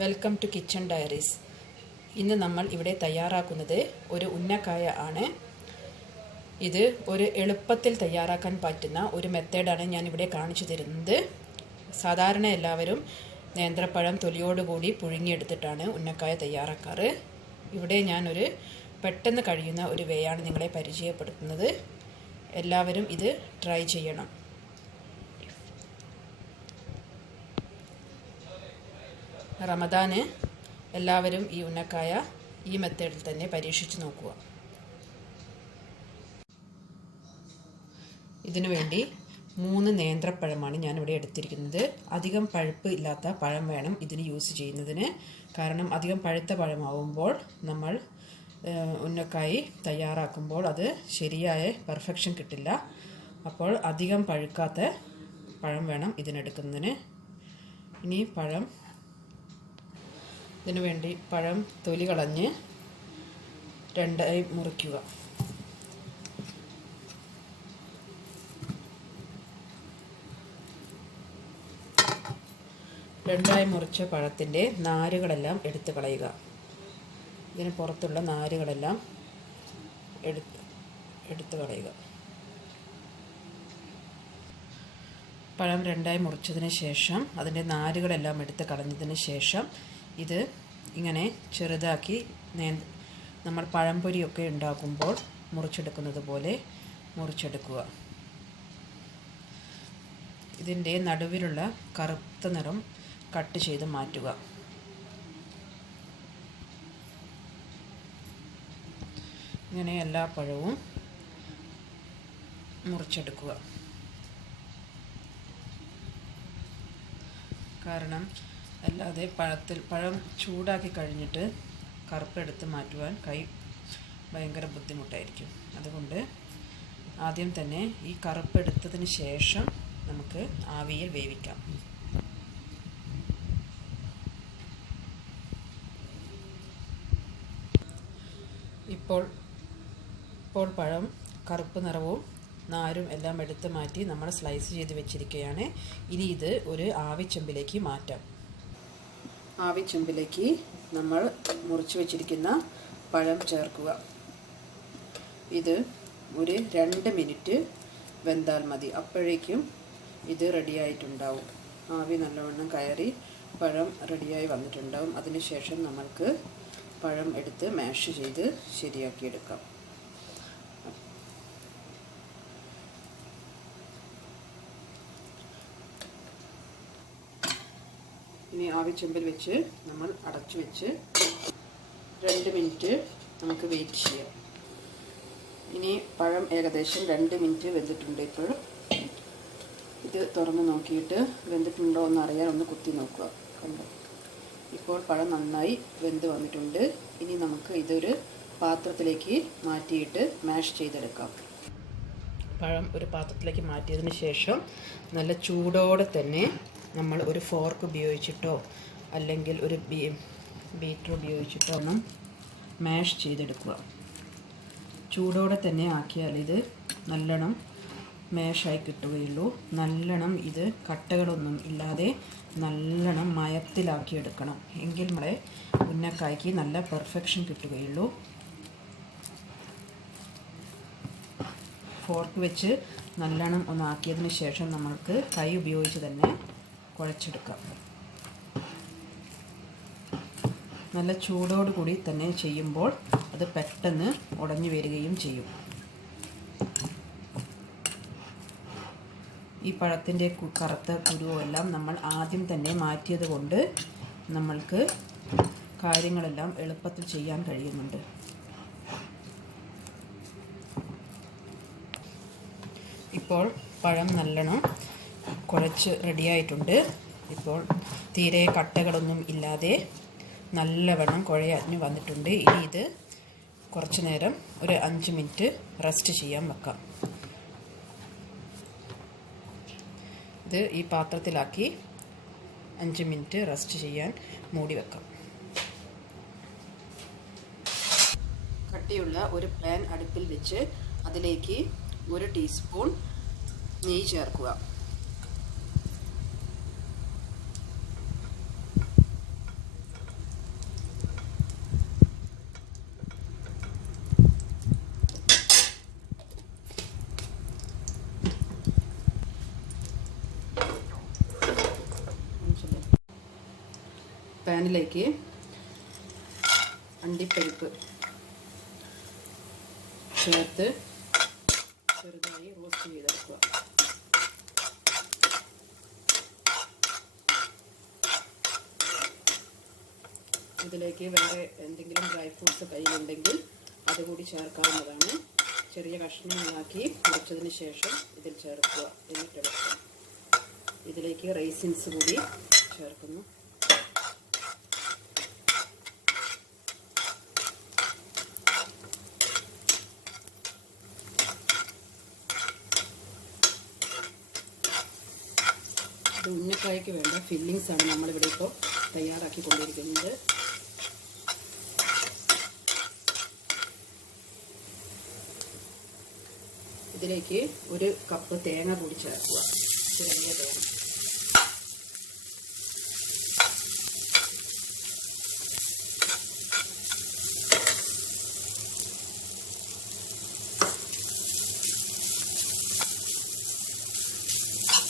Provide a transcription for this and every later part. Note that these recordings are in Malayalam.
Welcome to kitchen diaries. ഇന്ന് നമ്മൾ ഇവിടെ തയ്യാറാക്കുന്നത് ഒരു ഉന്നക്കായ ആണ്. ഇത് ഒരു എളുപ്പത്തിൽ തയ്യാറാക്കാൻ പറ്റുന്ന ഒരു മെത്തേഡാണ് ഞാൻ ഇവിടെ കാണിച്ചു തരുന്നത്. സാധാരണ എല്ലാവരും നേന്ത്രപ്പഴം തൊലിയോടുകൂടി പുഴുങ്ങിയെടുത്തിട്ടാണ് ഉന്നക്കായ തയ്യാറാക്കാറ്. ഇവിടെ ഞാനൊരു പെട്ടെന്ന് കഴിയുന്ന ഒരു വേയാണ് നിങ്ങളെ പരിചയപ്പെടുത്തുന്നത്. എല്ലാവരും ഇത് ട്രൈ ചെയ്യണം. റമദാന് എല്ലാവരും ഈ ഉന്നക്കായ ഈ മെത്തേഡിൽ തന്നെ പരീക്ഷിച്ച് നോക്കുക. ഇതിനു വേണ്ടി 3 നേന്ത്രപ്പഴമാണ് ഞാനിവിടെ എടുത്തിരിക്കുന്നത്. അധികം പഴുപ്പ് ഇല്ലാത്ത പഴം വേണം ഇതിന് യൂസ് ചെയ്യുന്നതിന്. കാരണം അധികം പഴുത്ത പഴമാവുമ്പോൾ നമ്മൾ ഉന്നക്കായി തയ്യാറാക്കുമ്പോൾ അത് ശരിയായ പെർഫെക്ഷൻ കിട്ടില്ല. അപ്പോൾ അധികം പഴുക്കാത്ത പഴം വേണം ഇതിനെടുക്കുന്നതിന്. ഇനി ഇതിനു വേണ്ടി പഴം തൊലി കളഞ്ഞ് 2ആയി മുറിക്കുക. രണ്ടായി മുറിച്ച പഴത്തിൻ്റെ നാരുകളെല്ലാം എടുത്ത് കളയുക. ഇതിന് പുറത്തുള്ള നാരുകളെല്ലാം എടുത്ത് കളയുക. പഴം 2ആയി മുറിച്ചതിന് ശേഷം അതിൻ്റെ നാരുകളെല്ലാം എടുത്ത് കളഞ്ഞതിന് ശേഷം ഇത് ഇങ്ങനെ ചെറുതാക്കി നമ്മൾ പഴംപൊരിയൊക്കെ ഉണ്ടാക്കുമ്പോൾ മുറിച്ചെടുക്കുന്നത് പോലെ മുറിച്ചെടുക്കുക. ഇതിൻ്റെ നടുവിലുള്ള കറുത്ത നിറം കട്ട് ചെയ്ത് മാറ്റുക. ഇങ്ങനെ എല്ലാ പഴവും മുറിച്ചെടുക്കുക. കാരണം അല്ലാതെ പഴം ചൂടാക്കി കഴിഞ്ഞിട്ട് കറുപ്പെടുത്ത് മാറ്റുവാൻ ഭയങ്കര ബുദ്ധിമുട്ടായിരിക്കും. അതുകൊണ്ട് ആദ്യം തന്നെ ഈ കറുപ്പെടുത്തതിന് ശേഷം നമുക്ക് ആവിയിൽ വേവിക്കാം. ഇപ്പോൾ പഴം കറുപ്പ് നിറവും നാരും എല്ലാം എടുത്ത് മാറ്റി നമ്മൾ സ്ലൈസ് ചെയ്ത് വെച്ചിരിക്കുകയാണ്. ഇനി ഇത് ഒരു ആവിച്ചെമ്പിലേക്ക് മാറ്റാം. ആവിച്ചെമ്പിലേക്ക് നമ്മൾ മുറിച്ച് വെച്ചിരിക്കുന്ന പഴം ചേർക്കുക. ഇത് ഒരു 2 മിനിറ്റ് വെന്താൽ മതി. അപ്പോഴേക്കും ഇത് റെഡിയായിട്ടുണ്ടാവും. ആവി നല്ലവണ്ണം കയറി പഴം റെഡിയായി വന്നിട്ടുണ്ടാവും. അതിനുശേഷം നമ്മൾക്ക് പഴം എടുത്ത് മാഷ് ചെയ്ത് ശരിയാക്കിയെടുക്കാം. ഇനി ആവിച്ചെമ്പിൽ വെച്ച് നമ്മൾ അടച്ചു വെച്ച് 2 മിനിറ്റ് നമുക്ക് വെയിറ്റ് ചെയ്യാം. ഇനി പഴം ഏകദേശം 2 മിനിറ്റ് വെന്തിട്ടുണ്ട്. ഇപ്പോൾ ഇത് തുറന്ന് നോക്കിയിട്ട് വെന്തിട്ടുണ്ടോ എന്ന് അറിയാൻ ഒന്ന് കുത്തി നോക്കുക. കണ്ടോ, ഇപ്പോൾ പഴം നന്നായി വെന്ത് വന്നിട്ടുണ്ട്. ഇനി നമുക്ക് ഇതൊരു പാത്രത്തിലേക്ക് മാറ്റിയിട്ട് മാഷ് ചെയ്തെടുക്കാം. പഴം ഒരു പാത്രത്തിലേക്ക് മാറ്റിയതിന് ശേഷം നല്ല ചൂടോടെ തന്നെ നമ്മൾ ഒരു ഫോർക്ക് ഉപയോഗിച്ചിട്ടോ അല്ലെങ്കിൽ ഒരു ബീറ്റർ ഉപയോഗിച്ചിട്ടോ ഒന്നും മാഷ് ചെയ്തെടുക്കുക. ചൂടോടെ തന്നെ ആക്കിയാൽ ഇത് നല്ലോണം മാഷായി കിട്ടുകയുള്ളൂ. നല്ലോണം ഇത് കട്ടകളൊന്നും ഇല്ലാതെ നല്ലോണം മയത്തിലാക്കിയെടുക്കണം. എങ്കിൽ നമ്മളെ ഉന്നക്കായ്ക്ക് നല്ല പെർഫെക്ഷൻ കിട്ടുകയുള്ളൂ. ഫോർക്ക് വെച്ച് നല്ലോണം ഒന്ന് ആക്കിയതിന് ശേഷം നമ്മൾക്ക് കൈ ഉപയോഗിച്ച് തന്നെ കുഴച്ചെടുക്കാം. നല്ല ചൂടോടുകൂടി തന്നെ ചെയ്യുമ്പോൾ അത് പെട്ടെന്ന് ഉടഞ്ഞു വരികയും ചെയ്യും. ഈ പഴത്തിൻ്റെ കറുത്ത കുരുവെല്ലാം നമ്മൾ ആദ്യം തന്നെ മാറ്റിയത് കൊണ്ട് നമ്മൾക്ക് കാര്യങ്ങളെല്ലാം എളുപ്പത്തിൽ ചെയ്യാൻ കഴിയുന്നുണ്ട്. ഇപ്പോൾ പഴം നല്ലോണം കുഴച്ച് റെഡിയായിട്ടുണ്ട്. ഇപ്പോൾ തീരെ കട്ടകളൊന്നും ഇല്ലാതെ നല്ലവണ്ണം കുഴഞ്ഞു വന്നിട്ടുണ്ട്. ഇനി ഇത് കുറച്ച് നേരം ഒരു 5 മിനിറ്റ് റെസ്റ്റ് ചെയ്യാൻ വെക്കാം. ഇത് ഈ പാത്രത്തിലാക്കി 5 മിനിറ്റ് റെസ്റ്റ് ചെയ്യാൻ മൂടി വെക്കാം. കട്ടിയുള്ള ഒരു പാൻ അടുപ്പിൽ വെച്ച് അതിലേക്ക് 1 ടീസ്പൂൺ നെയ്യ് ചേർക്കുക. പാനിലേക്ക് അണ്ടിപ്പരിപ്പ് ചേർത്ത് ചെറുതായി റോസ്റ്റ് ചെയ്തെടുക്കുക. ഇതിലേക്ക് വേറെ എന്തെങ്കിലും ഡ്രൈ ഫ്രൂട്ട്സ് കയ്യിലുണ്ടെങ്കിൽ അതുകൂടി ചേർക്കാവുന്നതാണ്. ചെറിയ കഷ്ണങ്ങളാക്കി മുറിച്ചതിന് ശേഷം ഇതിൽ ചേർക്കുക. എന്നിട്ടെടുക്കുക. ഇതിലേക്ക് റൈസിൻസ് കൂടി ചേർക്കുന്നു. ഇത് ഉന്നക്കായ്ക്ക് വേണ്ട ഫില്ലിങ്സ് ആണ് നമ്മളിവിടെ ഇപ്പോൾ തയ്യാറാക്കിക്കൊണ്ടിരിക്കുന്നത്. ഇതിലേക്ക് 1 കപ്പ് തേങ്ങ കൂടി ചേർക്കുക. ചിരകിയ തേങ്ങ.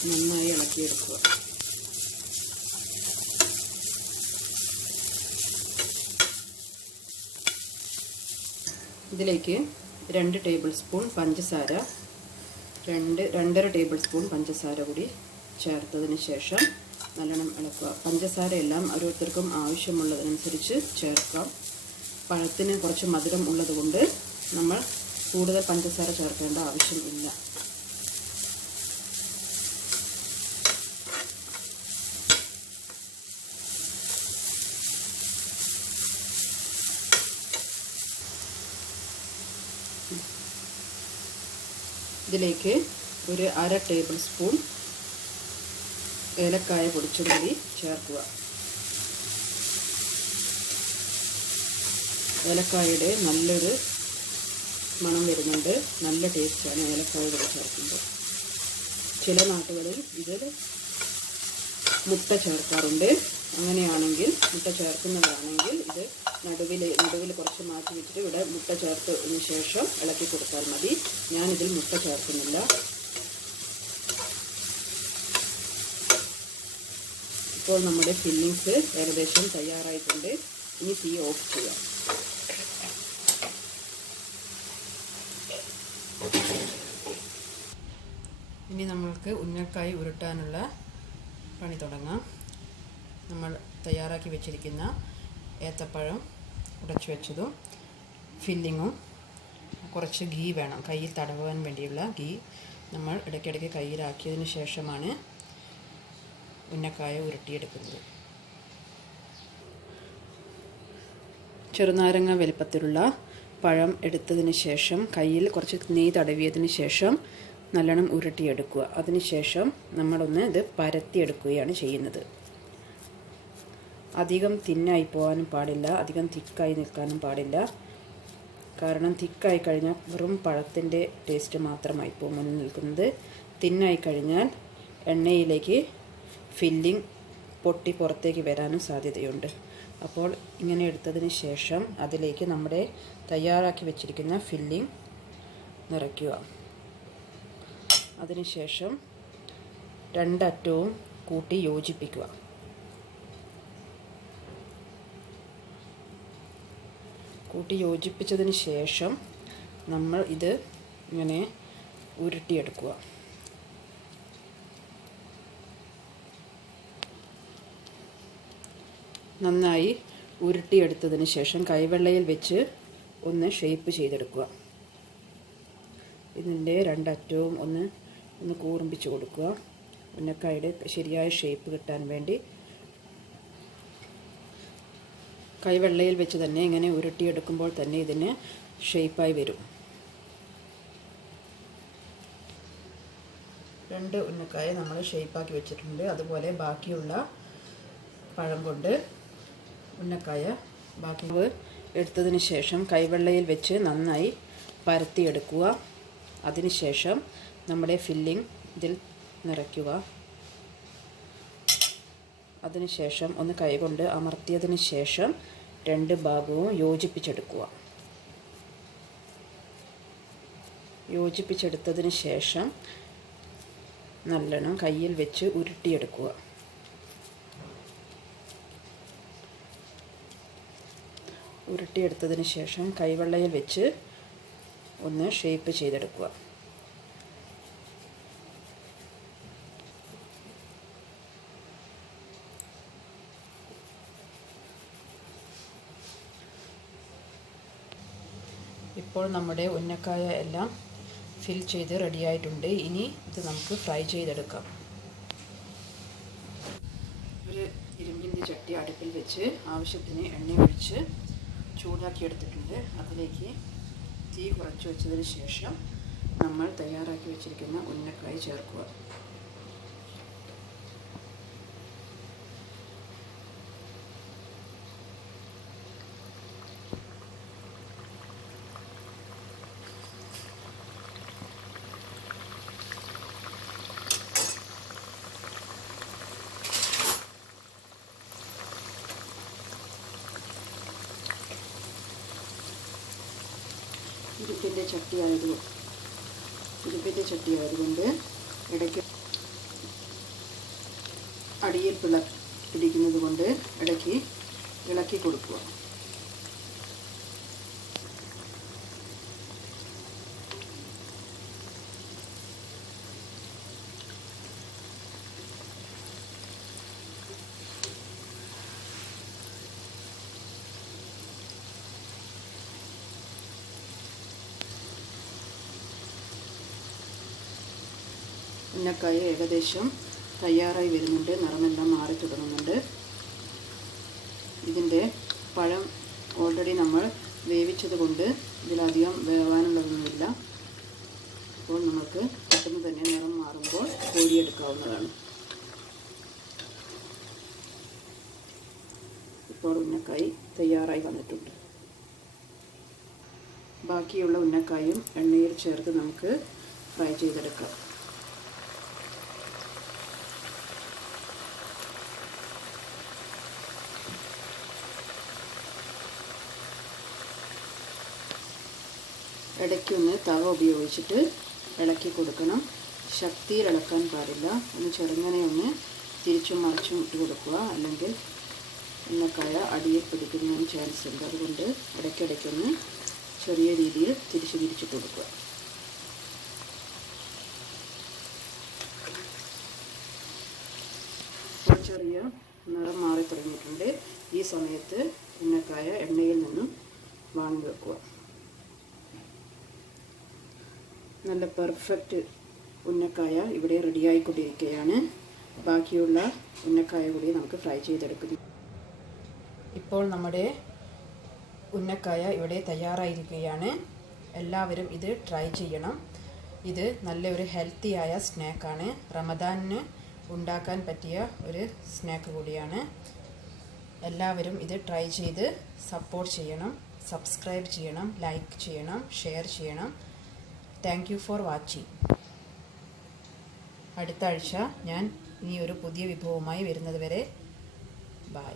നന്നായി ഇളക്കിയെടുക്കുക. ഇതിലേക്ക് 2 ടേബിൾ സ്പൂൺ പഞ്ചസാര 2.5 ടേബിൾ സ്പൂൺ പഞ്ചസാര കൂടി ചേർത്തതിന് ശേഷം നല്ലോണം ഇളക്കുക. പഞ്ചസാര എല്ലാം ഓരോരുത്തർക്കും ആവശ്യമുള്ളതിനനുസരിച്ച് ചേർക്കാം. പഴത്തിന് കുറച്ച് മധുരം ഉള്ളതുകൊണ്ട് നമ്മൾ കൂടുതൽ പഞ്ചസാര ചേർക്കേണ്ട ആവശ്യം ഇല്ല. ഇതിലേക്ക് 1/2 ടേബിൾ സ്പൂൺ ഏലക്കായ പൊടിച്ചത് കൂടി ചേർക്കുക. ഏലക്കായയുടെ നല്ലൊരു മണം വരുന്നുണ്ട്. നല്ല ടേസ്റ്റാണ് ഏലക്കായ കൂടി ചേർക്കുമ്പോൾ. ചില നാട്ടുകളിൽ ഇതിൽ മുട്ട ചേർക്കാറുണ്ട്. അങ്ങനെയാണെങ്കിൽ മുട്ട ചേർക്കുന്നതാണെങ്കിൽ ഇത് നടുവിൽ കുറച്ച് മാറ്റി വെച്ചിട്ട് ഇവിടെ മുട്ട ചേർത്തതിന് ശേഷം ഇളക്കി കൊടുത്താൽ മതി. ഞാനിതിൽ മുട്ട ചേർക്കുന്നില്ല. ഇപ്പോൾ നമ്മുടെ ഫില്ലിങ്സ് ഏകദേശം തയ്യാറായിട്ടുണ്ട്. ഇനി തീ ഓഫ് ചെയ്യാം. ഇനി നമ്മൾക്ക് ഉന്നക്കായി ഉരുട്ടാനുള്ള പണി തുടങ്ങാം. നമ്മൾ തയ്യാറാക്കി വെച്ചിരിക്കുന്ന ഏത്തപ്പഴം ഉടച്ചു വെച്ചതും ഫില്ലിങ്ങും കുറച്ച് ഗീ വേണം. കയ്യിൽ തടവാൻ വേണ്ടിയുള്ള ഗീ നമ്മൾ ഇടയ്ക്കിടയ്ക്ക് കയ്യിലാക്കിയതിന് ശേഷമാണ് ഉന്നക്കായ ഉരുട്ടിയെടുക്കുന്നത്. ചെറുനാരങ്ങ വലുപ്പത്തിലുള്ള പഴം എടുത്തതിന് ശേഷം കയ്യിൽ കുറച്ച് നെയ്യ് തടവിയതിന് ശേഷം നല്ലോണം ഉരുട്ടിയെടുക്കുക. അതിനുശേഷം നമ്മളൊന്ന് ഇത് പരത്തിയെടുക്കുകയാണ് ചെയ്യുന്നത്. അധികം തിന്നായി പോകാനും പാടില്ല, അധികം തിക്കായി നിൽക്കാനും പാടില്ല. കാരണം തിക്കായി കഴിഞ്ഞാൽ വെറും പഴത്തിൻ്റെ ടേസ്റ്റ് മാത്രമായി പോകും മുന്നിൽ നിൽക്കുന്നത്. തിന്നായി കഴിഞ്ഞാൽ എണ്ണയിലേക്ക് ഫില്ലിംഗ് പൊട്ടി പുറത്തേക്ക് വരാനും സാധ്യതയുണ്ട്. അപ്പോൾ ഇങ്ങനെ എടുത്തതിന് ശേഷം അതിലേക്ക് നമ്മുടെ തയ്യാറാക്കി വെച്ചിരിക്കുന്ന ഫില്ലിംഗ് നിറയ്ക്കുക. അതിനുശേഷം രണ്ടറ്റവും കൂട്ടി യോജിപ്പിക്കുക. കൂട്ടി യോജിപ്പിച്ചതിന് ശേഷം നമ്മൾ ഇത് ഇങ്ങനെ ഉരുട്ടിയെടുക്കുക. നന്നായി ഉരുട്ടിയെടുത്തതിന് ശേഷം കൈവെള്ളയിൽ വെച്ച് ഒന്ന് ഷേപ്പ് ചെയ്തെടുക്കുക. ഇതിൻ്റെ രണ്ടറ്റവും ഒന്ന് കൂർമ്പിച്ച് കൊടുക്കുക. ഉന്നക്കായുടെ ശരിയായ ഷേപ്പ് കിട്ടാൻ വേണ്ടി കൈവെള്ളയിൽ വെച്ച് തന്നെ ഇങ്ങനെ ഉരുട്ടിയെടുക്കുമ്പോൾ തന്നെ ഇതിന് ഷേപ്പായി വരും. 2 ഉന്നക്കായ നമ്മൾ ഷേപ്പാക്കി വെച്ചിട്ടുണ്ട്. അതുപോലെ ബാക്കിയുള്ള പഴം കൊണ്ട് ഉന്നക്കായ ബാക്കി എടുത്തതിന് ശേഷം കൈവെള്ളയിൽ വെച്ച് നന്നായി പരത്തിയെടുക്കുക. അതിനുശേഷം നമ്മുടെ ഫില്ലിംഗ് ഇതിൽ നിറയ്ക്കുക. അതിനുശേഷം ഒന്ന് കൈകൊണ്ട് അമർത്തിയതിന് ശേഷം 2 ഭാഗവും യോജിപ്പിച്ചെടുക്കുക. യോജിപ്പിച്ചെടുത്തതിന് ശേഷം നല്ലോണം കയ്യിൽ വെച്ച് ഉരുട്ടിയെടുക്കുക. ഉരുട്ടിയെടുത്തതിന് ശേഷം കൈവെള്ളയിൽ വെച്ച് ഒന്ന് ഷേപ്പ് ചെയ്തെടുക്കുക. ഇപ്പോൾ നമ്മുടെ ഉന്നക്കായ എല്ലാം ഫിൽ ചെയ്ത് റെഡിയായിട്ടുണ്ട്. ഇനി ഇത് നമുക്ക് ഫ്രൈ ചെയ്തെടുക്കാം. ഒരു ഇരുമ്പിൻ്റെ ചട്ടി അടുപ്പിൽ വെച്ച് ആവശ്യത്തിന് എണ്ണ ഒഴിച്ച് ചൂടാക്കി എടുത്തിട്ടുണ്ട്. അതിലേക്ക് തീ കുറച്ച് വെച്ചതിന് ശേഷം നമ്മൾ തയ്യാറാക്കി വെച്ചിരിക്കുന്ന ഉന്നക്കായ ചേർക്കുക. ഇരുമ്പിൻ്റെ ചട്ടി ആയതുകൊണ്ട് ഇടയ്ക്ക് അടിയിൽ പിടിക്കുന്നത് കൊണ്ട് ഇടയ്ക്ക് ഇളക്കി കൊടുക്കുക. ഉന്നക്കായ ഏകദേശം തയ്യാറായി വരുന്നുണ്ട്. നിറമെല്ലാം മാറി തുടങ്ങുന്നുണ്ട്. ഇതിൻ്റെ പഴം ഓൾറെഡി നമ്മൾ വേവിച്ചത് കൊണ്ട് ഇതിലധികം വേവാനുള്ളതൊന്നുമില്ല. അപ്പോൾ നമുക്ക് പെട്ടെന്ന് തന്നെ നിറം മാറുമ്പോൾ കോരിയെടുക്കാവുന്നതാണ്. ഇപ്പോൾ ഉന്നക്കായി തയ്യാറായി വന്നിട്ടുണ്ട്. ബാക്കിയുള്ള ഉന്നക്കായും എണ്ണയിൽ ചേർത്ത് നമുക്ക് ഫ്രൈ ചെയ്തെടുക്കാം. ഇടയ്ക്കൊന്ന് തവ ഉപയോഗിച്ചിട്ട് ഇളക്കി കൊടുക്കണം. ശക്തിയിൽ ഇളക്കാൻ പാടില്ല. ഒന്ന് ചെറുങ്ങനെ ഒന്ന് തിരിച്ചും മറിച്ചും ഇട്ട് കൊടുക്കുക. അല്ലെങ്കിൽ ഉന്നക്കായ അടിയിൽ പിടിക്കുന്നതിന് ചാൻസ് ഉണ്ട്. അതുകൊണ്ട് ഇടയ്ക്കിടയ്ക്കൊന്ന് ചെറിയ രീതിയിൽ തിരിച്ച് കൊടുക്കുക. ഇപ്പോൾ ചെറിയ നിറം മാറി തുടങ്ങിയിട്ടുണ്ട്. ഈ സമയത്ത് ഉന്നക്കായ എണ്ണയിൽ നിന്നും വാങ്ങി വെക്കുക. നല്ല പെർഫെക്റ്റ് ഉന്നക്കായ ഇവിടെ റെഡിയായിക്കൊണ്ടിരിക്കുകയാണ്. ബാക്കിയുള്ള ഉന്നക്കായ കൂടി നമുക്ക് ഫ്രൈ ചെയ്തെടുക്കുന്നു. ഇപ്പോൾ നമ്മുടെ ഉന്നക്കായ ഇവിടെ തയ്യാറായിരിക്കുകയാണ്. എല്ലാവരും ഇത് ട്രൈ ചെയ്യണം. ഇത് നല്ലൊരു ഹെൽത്തിയായ സ്നാക്കാണ്. റമദാനിന് ഉണ്ടാക്കാൻ പറ്റിയ ഒരു സ്നാക്ക് കൂടിയാണ്. എല്ലാവരും ഇത് ട്രൈ ചെയ്ത് സപ്പോർട്ട് ചെയ്യണം. സബ്സ്ക്രൈബ് ചെയ്യണം, ലൈക്ക് ചെയ്യണം, ഷെയർ ചെയ്യണം. Thank you for watching. അടുത്ത ആഴ്ച ഞാൻ ഇനി ഒരു പുതിയ വിഭവവുമായി വരുന്നത് വരെ ബൈ.